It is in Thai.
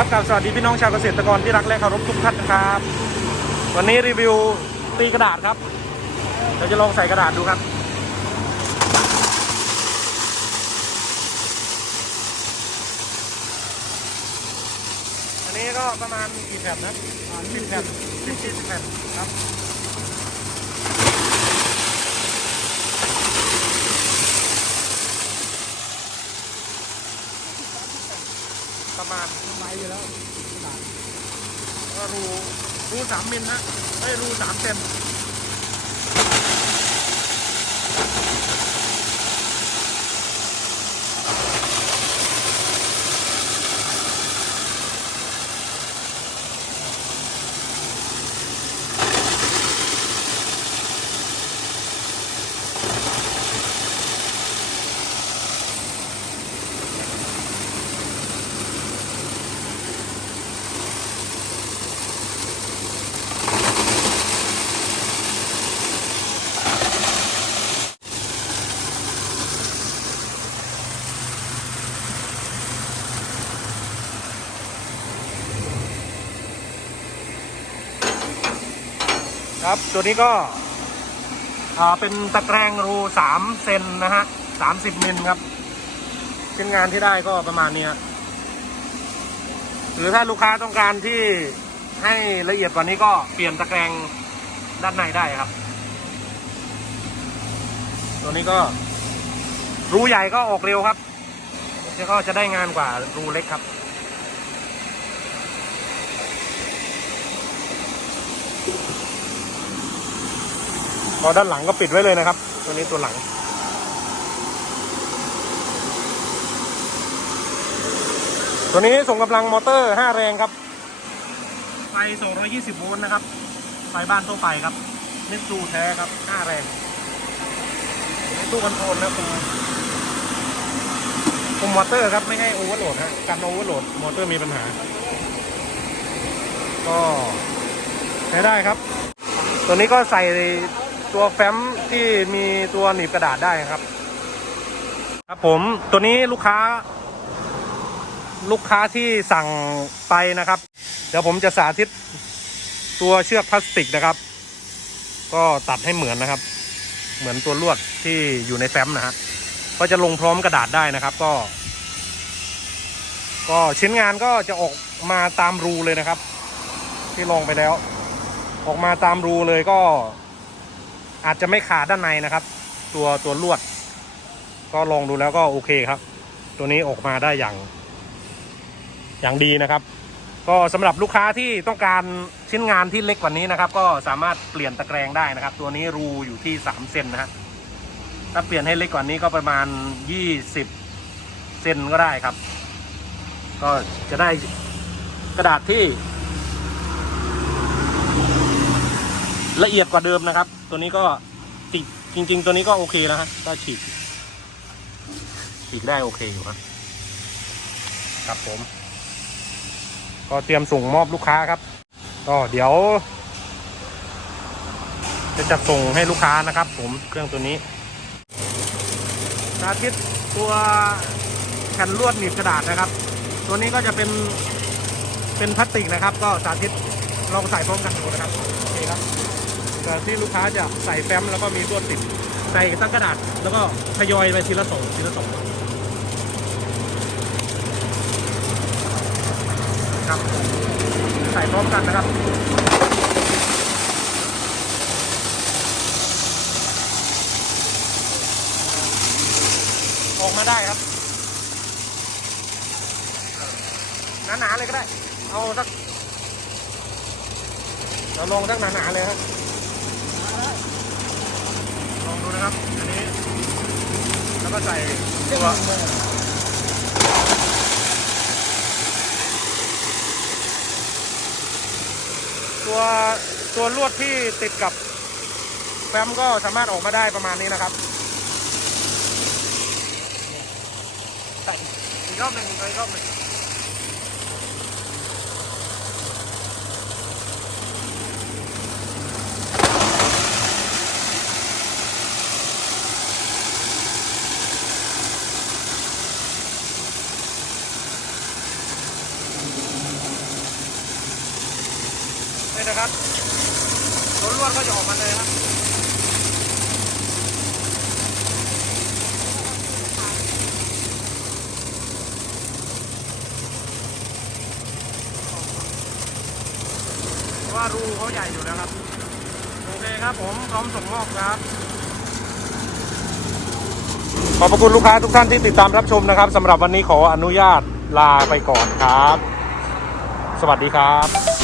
ครับกล่าวสวัสดีพี่น้องชาวเกษตรกรที่รักและเคารพทุกท่านนะครับ วันนี้รีวิวตีกระดาษครับ เราจะลองใส่กระดาษดูครับ อันนี้ก็ประมาณกี่แผ่นนะสิบแผ่นสิบสี่สิบแผ่นครับ ประมาณ ไม้อยู่แล้ว ก็รูรูสามมิลนะไอ้รูสามเซน ครับ ตัวนี้ก็เป็นตะแกรงรูสามเซนนะฮะสามสิบมิลครับชิ้นงานที่ได้ก็ประมาณนี้หรือถ้าลูกค้าต้องการที่ให้ละเอียดกว่านี้ก็เปลี่ยนตะแกรงด้านในได้ครับ ตัวนี้ก็รูใหญ่ก็ออกเร็วครับแล้วก็จะได้งานกว่ารูเล็กครับ พอด้านหลังก็ปิดไว้เลยนะครับ ตัวนี้ตัวหลัง ตัวนี้ส่งกำลังมอเตอร์ 5 แรงครับ ไฟ 220 โวลต์นะครับ ไฟบ้านทั่วไปครับเนิสซูแท้ครับ 5 แรงตู้คอนโทรลนะคุมคุมมอเตอร์ครับ ไม่ให้โอเวอร์โหลดฮะการโอเวอร์โหลดมอเตอร์มีปัญหา ก็ใช้ได้ครับ ตัวนี้ก็ใส่ ตัวแฟ้มที่มีตัวหนีบกระดาษได้ครับ ครับผมตัวนี้ลูกค้า ลูกค้าที่สั่งไปนะครับ เดี๋ยวผมจะสาธิตตัวเชือกพลาสติกนะครับ ก็ตัดให้เหมือนนะครับ เหมือนตัวลวดที่อยู่ในแฟ้มนะฮะก็จะลงพร้อมกระดาษได้นะครับ ก็ ก็ชิ้นงานก็จะออกมาตามรูเลยนะครับ ที่ลองไปแล้ว ออกมาตามรูเลยก็ อาจจะไม่ขาดด้านในนะครับ ตัวตัวลวด ก็ลองดูแล้วก็โอเคครับ ตัวนี้ออกมาได้อย่าง อย่างดีนะครับ ก็สำหรับลูกค้าที่ต้องการชิ้นงานที่เล็กกว่านี้นะครับ ก็สามารถเปลี่ยนตะแกรงได้นะครับ ตัวนี้รูอยู่ที่3เซนนะฮะถ้าเปลี่ยนให้เล็กกว่านี้ก็ประมาณ20เซนก็ได้ครับ ก็จะได้กระดาษที่ ละเอียดกว่าเดิมนะครับ ตัวนี้ก็ติดจริง ๆ ตัวนี้ก็โอเคนะฮะก็ฉีกฉีกได้โอเคอยู่ครับครับผม ก็เตรียมส่งมอบลูกค้าครับ ก็เดี๋ยว จะจัดส่งให้ลูกค้านะครับ ผมเครื่องตัวนี้สาธิตตัวแผ่นลวดหนีบกระดาษนะครับ ตัวนี้ก็จะเป็นเป็นพลาสติกนะครับ ก็สาธิตลองใส่พร้อมกันดูนะครับโอเคครับ ที่ลูกค้าจะใส่แฟ้มแล้วก็มีลวติดใส่ตั้งกระดาษ แล้วก็ทยอยไปทีละสองทีละสองครับใส่พร้อมกันนะครับออกมาได้ครับหนาๆเลยก็ได้ เอาสักเราลองสักหนาๆเลยครับ นะครับ อันนี้ แล้วก็ใส่ตัวตัวตัวลวดที่ติดกับแฟ้มก็สามารถออกมาได้ประมาณนี้นะครับใส่อีกรอบหนึ่งอีกรอบหนึ่ง นะครับตัวลวดก็จะออกมาเลยครับเพราะว่ารูเขาใหญ่อยู่แล้วครับ โอเคครับผมพร้อมส่งมอบครับ ขอบพระคุณลูกค้าทุกท่านที่ติดตามรับชมนะครับสำหรับวันนี้ขออนุญาตลาไปก่อนครับ สวัสดีครับ